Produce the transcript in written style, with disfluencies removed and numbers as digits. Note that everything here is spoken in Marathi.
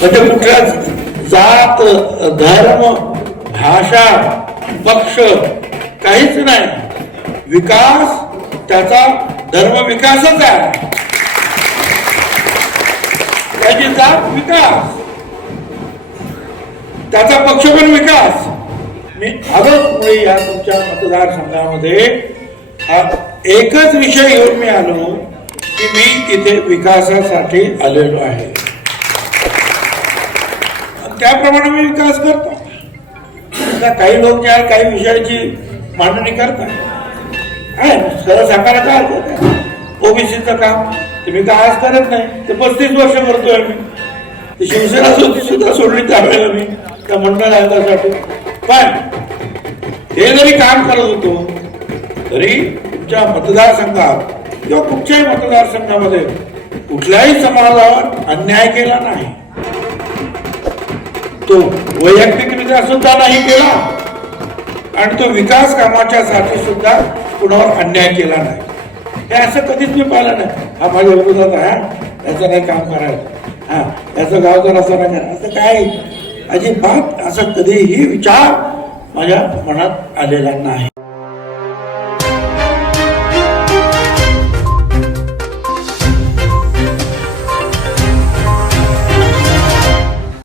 म्हणजे कुठल्या जात धर्म भाषा पक्ष काहीच नाही. विकास त्याचा धर्म विकासच आहे, त्याची जात विकास, त्याचा पक्ष पण विकास. मी आलोच मुळे या तुमच्या मतदारसंघामध्ये एकच विषय घेऊन मी आलो की मी इथे विकासासाठी आलेलो आहे. त्याप्रमाणे मी विकास करतो. काही लोक जे आहे काही विषयाची मांडणी करतात, सर्वसामान्य काय करतात, ओबीसीचं काम ते मी काय आज करत नाही, ते 35 वर्ष करतोय मी. ती शिवसेना सुद्धा सोडली त्यावेळेला मी त्या मंडळ आयोगासाठी. पण हे जरी काम करत होतो तरी तुमच्या मतदारसंघात किंवा कुठच्याही मतदारसंघामध्ये कुठल्याही समाजावर अन्याय केला नाही, तो वैयक्तिकरित्या सुद्धा नाही केला आणि तो विकास कामाच्या साठी सुद्धा कुणावर अन्याय केला नाही. हे असं कधीच मी पाहिलं नाही. हा माझ्या विरोधात आहे, याचं नाही काम करायचं, हा याचं गाव जर असं नाही करायचं, असं काय अजिबात असा कधीही विचार माझ्या मनात आलेला नाही.